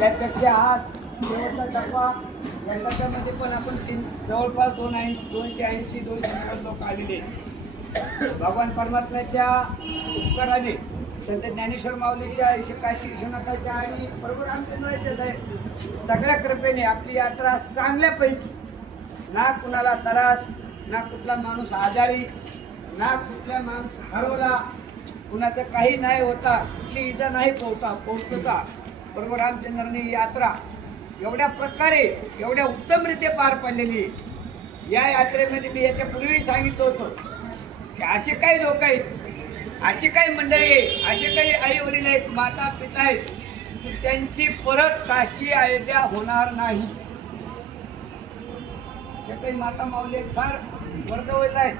त्यापेक्षा हा शेवटचा टप्पा या टप्प्यामध्ये पण आपण जवळपास 280 लोक आलेले. भगवान परमात्म्याच्या उपकाराने संत ज्ञानेश्वर माऊलीच्या काशी विश्वनाथाच्या आणि प्रभू रामचंद्राच्या सगळ्या कृपेने आपली यात्रा चांगल्यापैकी, ना कुणाला त्रास, ना कुठला माणूस आजारी, ना कुठला माणूस हरवला, कुणाचं काही नाही होता, कुठली इजा नाही पोहोचता. प्रभू रामचंद्रांनी यात्रा एवढ्या प्रकारे एवढ्या उत्तमरित्या पार पाडलेली. या यात्रेमध्ये मी याच्यापूर्वी सांगितलं होतं की असे काही लोक आहेत, अशी काही मंडळी आहे, असे काही आई वडील आहेत, माता पिता आहेत की त्यांची परत काशी अयोध्या होणार नाही. त्या काही माता माऊली फार वर्दवलेला आहे,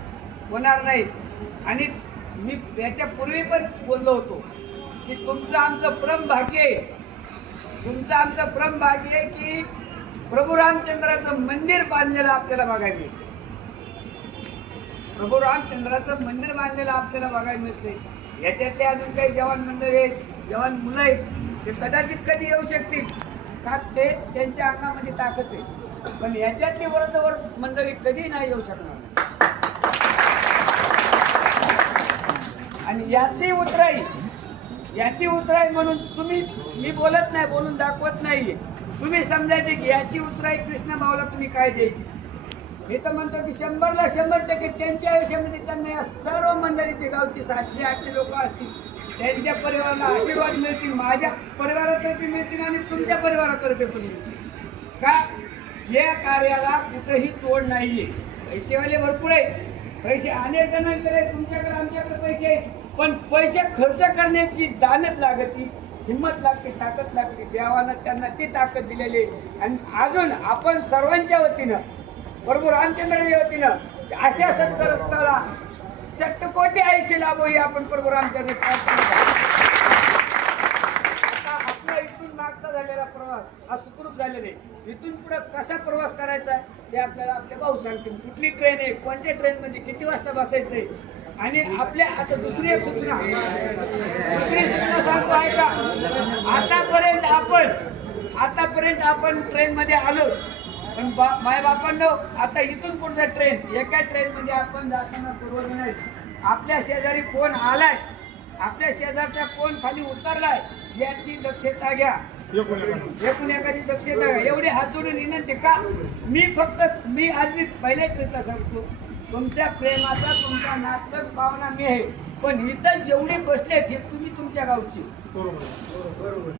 होणार नाही. आणि मी याच्यापूर्वी पण बोललो होतो की तुमचं आमचं परम भाग्य आहे, तुमचं आमचं परम भाग्य आहे की प्रभू रामचंद्राचं मंदिर बांधलेलं आपल्याला बघायला मिळते. प्रभू रामचंद्राचं मंदिर बांधलेलं आपल्याला बघायला मिळते. याच्यातले अजून काही जवान मंडळी आहेत, जवान मुलं आहेत, ते कदाचित कधी येऊ शकतील का ते त्यांच्या अंगामध्ये ताकद आहे, पण याच्यातली वरदवर मंडळी कधी नाही येऊ शकणार. आणि याची उतराई म्हणून तुम्ही, मी बोलत नाही, बोलून दाखवत नाहीये, तुम्ही समजायचे की याची उतराई कृष्ण भाऊला तुम्ही काय द्यायची. मी तर म्हणतो की 100ला 100% त्यांच्या आयुष्यामध्ये त्यांना या सर्व मंडळीचे गावचे 700-800 लोक असतील, त्यांच्या परिवाराला आशीर्वाद मिळतील, माझ्या परिवारातर्फे मिळतील आणि तुमच्या परिवारातर्फे पण मिळतील. का या कार्याला कुठेही तोड नाहीये. पैसेवाले भरपूर आहेत, पैसे अनेक जणांकडे, तुमच्याकडे आमच्याकडे पैसे आहेत, पण पैसे खर्च करण्याची दानत लागते, हिंमत लागते, ताकद लागते. देवानं त्यांना ती ताकद दिलेली. आणि अजून आपण सर्वांच्या वतीनं, प्रभू रामचंद्राच्या वतीनं अशा सत्कारस्थळाला शतकोटी आयुष्य लाभो ही आपण प्रभू रामचंद्र प्रार्थना. आता आपला इथून मागचा झालेला प्रवास हा सुखरूप झालेला आहे. इथून पुढे कसा प्रवास करायचा आहे हे आपल्याला आपले भाऊ सांगतील. कुठली ट्रेन आहे, कोणत्या ट्रेनमध्ये किती वाजता बसायचंय. आणि आपल्या आता दुसरी एक सूचना सांगतो आहे का, आतापर्यंत आपण ट्रेनमध्ये आलो, पण मायबापांनो आता इथून पुढचा ट्रेन, एका ट्रेनमध्ये आपण जाताना परवडलं नाही. आपल्या शेजारी कोण आलाय, आपल्या शेजारचा कोण खाली उतरलाय याची दक्षता घ्या, एकूण एकाची दक्षता घ्या. एवढी हात जोडून विनंती. का मी आज पहिल्या ट्रेनला सांगतो, तुमच्या प्रेमाचा, तुमचा नातक पाहुणा मी आहे, पण इथं जेवढे बसलेत हे तुम्ही तुमच्या गावची.